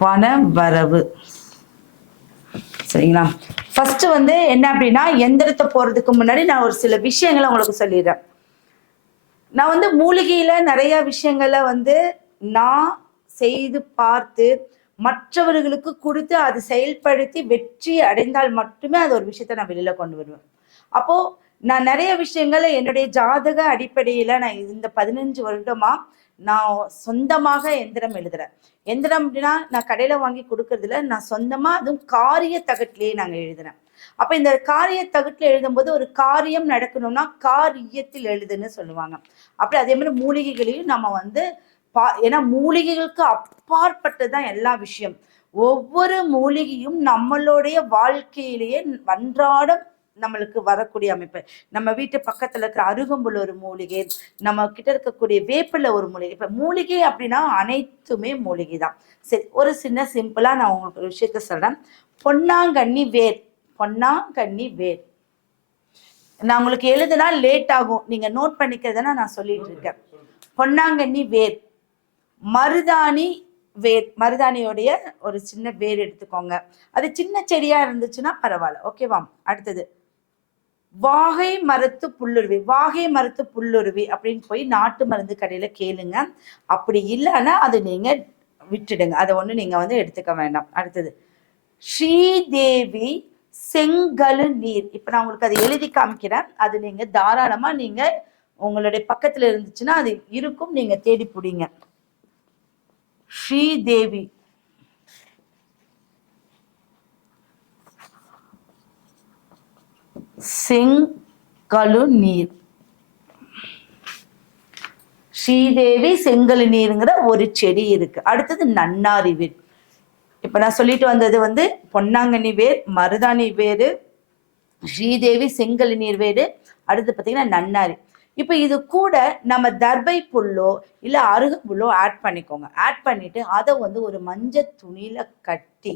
பண வரவு சரிங்களா? ஃபர்ஸ்ட் வந்து என்ன அப்படின்னா எந்திரத்தை போறதுக்கு முன்னாடி நான் ஒரு சில விஷயங்களை உங்களுக்கு சொல்லிடுறேன். நான் வந்து மூலிகையில நிறைய விஷயங்களை வந்து நான் செய்து பார்த்து மற்றவர்களுக்கு கொடுத்து அது செயல்படுத்தி வெற்றி அடைந்தால் மட்டுமே அது ஒரு விஷயத்த நான் வெளியில கொண்டு வருவேன். அப்போ நான் நிறைய விஷயங்களை என்னுடைய ஜாதக அடிப்படையில நான் இந்த பதினஞ்சு வருடமா நான் சொந்தமாக எந்திரம் எழுதுறேன். எந்திரம் அப்படின்னா நான் கடையில் வாங்கி கொடுக்கறதுல நான் சொந்தமாக அதுவும் காரிய தகட்டிலேயே நாங்கள் எழுதுறேன். அப்போ இந்த காரிய தகட்டுல எழுதும்போது ஒரு காரியம் நடக்கணும்னா காரியத்தில் எழுதுன்னு சொல்லுவாங்க. அப்படி அதே மாதிரி மூலிகைகளையும் நம்ம வந்து பா ஏன்னா மூலிகைகளுக்கு அப்பாற்பட்டதுதான் எல்லா விஷயம். ஒவ்வொரு மூலிகையும் நம்மளுடைய வாழ்க்கையிலேயே அன்றாடம் நம்மளுக்கு வரக்கூடிய அமைப்பு. நம்ம வீட்டு பக்கத்துல இருக்கிற அருகம்புல் ஒரு மூலிகை நம்ம கிட்ட இருக்கக்கூடிய வேப்பில ஒரு மூலிகை. இப்ப மூலிகை அப்படின்னா அனைத்துமே மூலிகை தான். சரி ஒரு சின்ன சிம்பிளா நான் உங்களுக்கு ஒரு விஷயத்த சொல்றேன். பொன்னாங்கண்ணி வேர் பொன்னாங்கண்ணி வேர். நான் உங்களுக்கு எழுதுனா லேட் ஆகும். நீங்க நோட் பண்ணிக்கிறதுனா நான் சொல்லிட்டு இருக்கேன். பொன்னாங்கண்ணி வேர். மருதாணி வேர் மருதாணியோடைய ஒரு சின்ன வேர் எடுத்துக்கோங்க. அது சின்ன செடியா இருந்துச்சுன்னா பரவாயில்ல. ஓகேவா? அடுத்தது வாகை மரத்து புல்லுருவி வாகை மரத்து புல்லுருவி அப்படின்னு போய் நாட்டு மருந்து கடையில் கேளுங்க. அப்படி இல்லைன்னா அது நீங்கள் விட்டுடுங்க. அதை ஒன்று நீங்கள் வந்து எடுத்துக்க வேண்டாம். அடுத்தது ஸ்ரீதேவி செங்கல் நீர். இப்போ நான் உங்களுக்கு அதை எழுதி காமிக்கிறேன். அது நீங்கள் தாராளமாக நீங்கள் உங்களுடைய பக்கத்தில் இருந்துச்சுன்னா அது இருக்கும். நீங்கள் தேடி பிடிங்க. ஸ்ரீதேவி செங்கழு நீர் ஸ்ரீதேவி செங்கழு நீருங்கிற ஒரு செடி இருக்கு. அடுத்தது நன்னாரி வேர். இப்ப நான் சொல்லிட்டு வந்தது வந்து பொன்னாங்கண்ணி வேர் மருதாணி வேறு ஸ்ரீதேவி செங்கல் நீர் வேறு அடுத்து பார்த்தீங்கன்னா நன்னாரி. இப்போ இது கூட நம்ம தர்பை புல்லோ இல்லை அருகம்புல்லோ ஆட் பண்ணிக்கோங்க. ஆட் பண்ணிட்டு அதை வந்து ஒரு மஞ்சள் துணியில கட்டி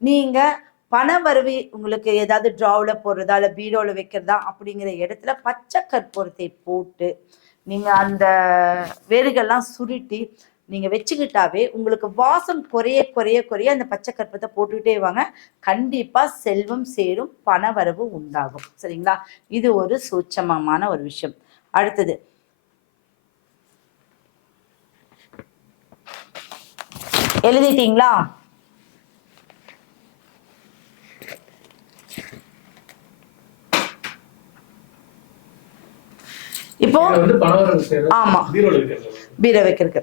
நீங்கள் பண வரவு உங்களுக்கு ஏதாவது ட்ராவில் போடுறதா இல்லை பீரோவில் வைக்கிறதா அப்படிங்கிற இடத்துல பச்சை கற்பூரத்தை போட்டு நீங்கள் அந்த வேர்கள்லாம் சுருட்டி நீங்கள் வச்சுக்கிட்டாவே உங்களுக்கு வாசம் குறைய குறைய குறைய அந்த பச்சை கற்பத்தை போட்டுக்கிட்டே வாங்க. கண்டிப்பாக செல்வம் சேரும் பண வரவு உண்டாகும். சரிங்களா? இது ஒரு சூட்சமமான ஒரு விஷயம். அடுத்தது. எழுதிட்டீங்களா? இப்போ ஆமா. பீரோ வைக்கிறதுக்கு